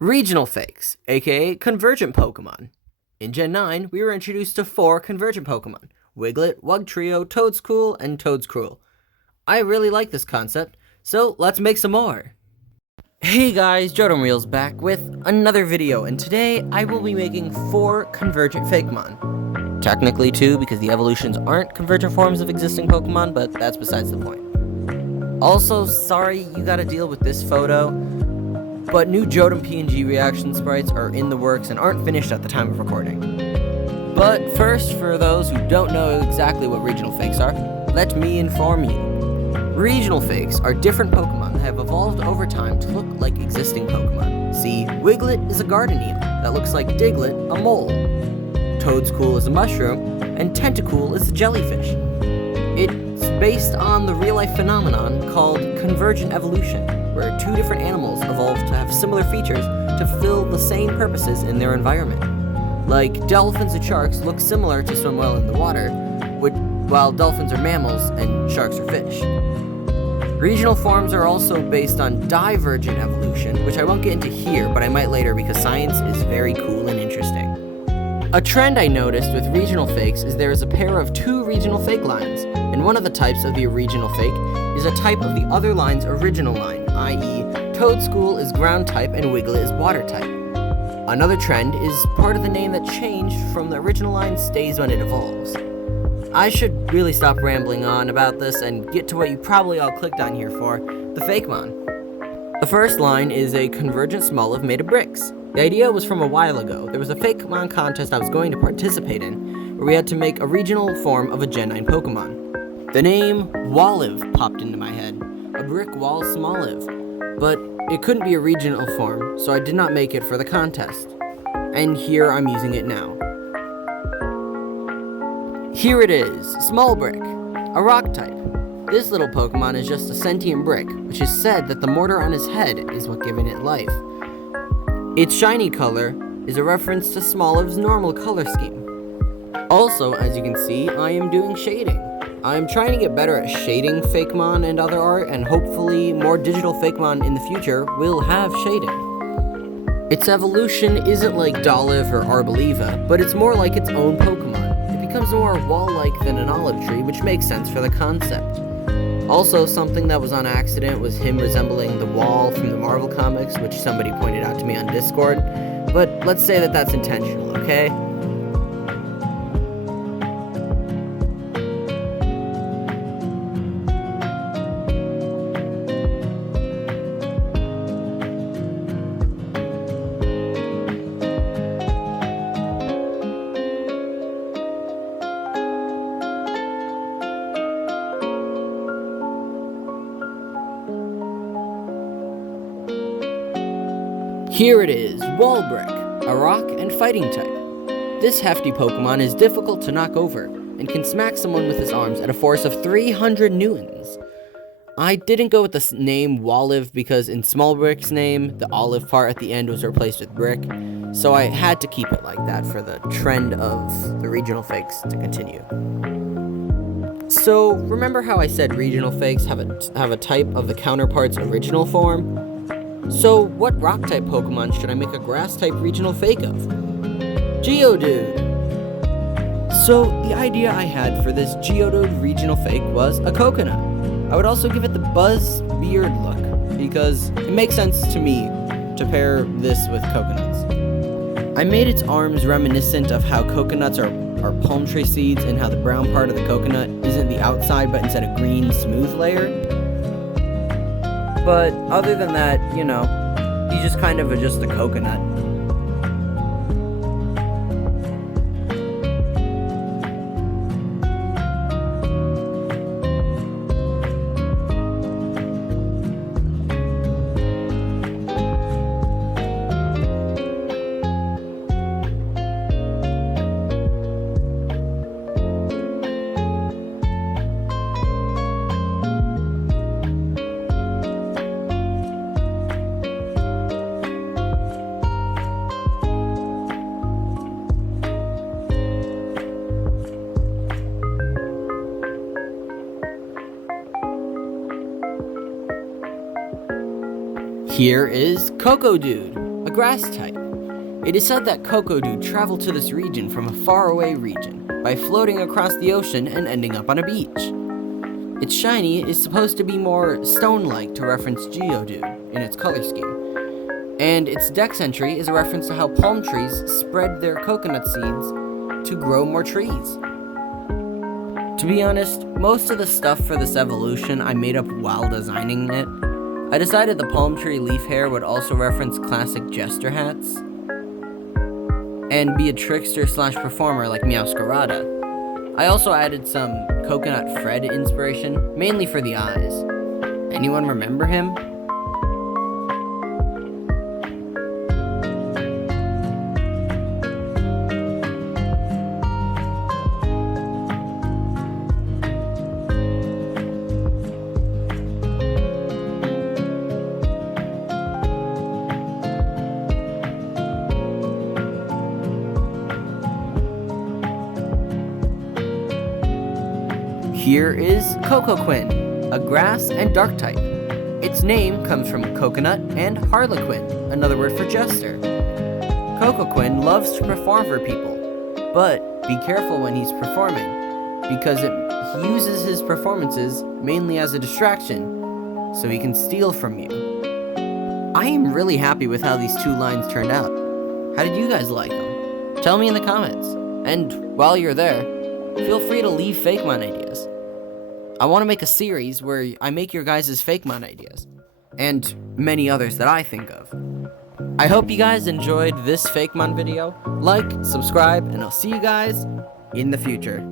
Regional fakes, aka Convergent Pokemon. In Gen 9, we were introduced to 4 Convergent Pokemon: Wiglet, Wugtrio, Toedscool, and Toedscruel. I really like this concept, so let's make some more! Hey guys, JodomReel's back with another video, and today I will be making 4 Convergent Fakemon. Technically 2, because the evolutions aren't convergent forms of existing Pokemon, but that's besides the point. Also, sorry you gotta deal with this photo, but new Jodom PNG reaction sprites are in the works and aren't finished at the time of recording. But first, for those who don't know exactly what regional fakes are, let me inform you. Regional fakes are different Pokemon that have evolved over time to look like existing Pokemon. See, Wiglet is a Gardevoir that looks like Diglett, a mole. Toedscool is a mushroom, and Tentacool is a jellyfish. It's based on the real-life phenomenon called convergent evolution, where 2 different animals evolve to have similar features to fulfill the same purposes in their environment. Like, dolphins and sharks look similar to swim well in the water, while dolphins are mammals and sharks are fish. Regional forms are also based on divergent evolution, which I won't get into here, but I might later because science is very cool and interesting. A trend I noticed with regional fakes is there is a pair of 2 regional fake lines, and one of the types of the regional fake is a type of the other line's original line, i.e. Toedscool is ground type and Wiglet is water type. Another trend is part of the name that changed from the original line stays when it evolves. I should really stop rambling on about this and get to what you probably all clicked on here for, the Fakemon. The first line is a convergent Smoliv made of bricks. The idea was from a while ago. There was a Fakemon contest I was going to participate in, where we had to make a regional form of a Gen 9 Pokemon. The name Walliv popped into my head, a brick wall Smoliv, but it couldn't be a regional form, so I did not make it for the contest. And here I'm using it now. Here it is, Small Brick, a rock type. This little Pokemon is just a sentient brick, which is said that the mortar on his head is what giving it life. Its shiny color is a reference to Smoliv's normal color scheme. Also, as you can see, I am doing shading. I'm trying to get better at shading Fakemon and other art, and hopefully more digital Fakemon in the future will have shading. Its evolution isn't like Dolliv or Arboliva, but it's more like its own Pokemon. It becomes more wall-like than an olive tree, which makes sense for the concept. Also, something that was on accident was him resembling the Wall from the Marvel comics, which somebody pointed out to me on Discord, but let's say that that's intentional, okay? Here it is, Wallbrick, a rock and fighting type. This hefty Pokemon is difficult to knock over, and can smack someone with his arms at a force of 300 newtons. I didn't go with the name Walliv because in Smallbrick's name, the olive part at the end was replaced with brick, so I had to keep it like that for the trend of the regional fakes to continue. So, remember how I said regional fakes have a type of the counterpart's original form? So, what rock-type Pokemon should I make a grass-type regional fake of? Geodude! So, the idea I had for this Geodude regional fake was a coconut. I would also give it the Buzz beard look, because it makes sense to me to pair this with coconuts. I made its arms reminiscent of how coconuts are palm tree seeds, and how the brown part of the coconut isn't the outside, but instead a green, smooth layer. But other than that, you know, he's just kind of just a coconut. Here is Coco Dude, a grass type. It is said that Cocoa traveled to this region from a faraway region by floating across the ocean and ending up on a beach. Its shiny is supposed to be more stone-like to reference Geodude in its color scheme. And its dex entry is a reference to how palm trees spread their coconut seeds to grow more trees. To be honest, most of the stuff for this evolution I made up while designing it. I decided the palm tree leaf hair would also reference classic jester hats and be a trickster / performer like Meowscarada. I also added some Coconut Fred inspiration, mainly for the eyes. Anyone remember him? Here is Cocoquin, a grass and dark type. Its name comes from coconut and harlequin, another word for jester. Cocoquin loves to perform for people, but be careful when he's performing, because he uses his performances mainly as a distraction, so he can steal from you. I am really happy with how these 2 lines turned out. How did you guys like them? Tell me in the comments. And while you're there, feel free to leave Fakemon ideas. I want to make a series where I make your guys' Fakemon ideas, and many others that I think of. I hope you guys enjoyed this Fakemon video. Like, subscribe, and I'll see you guys in the future.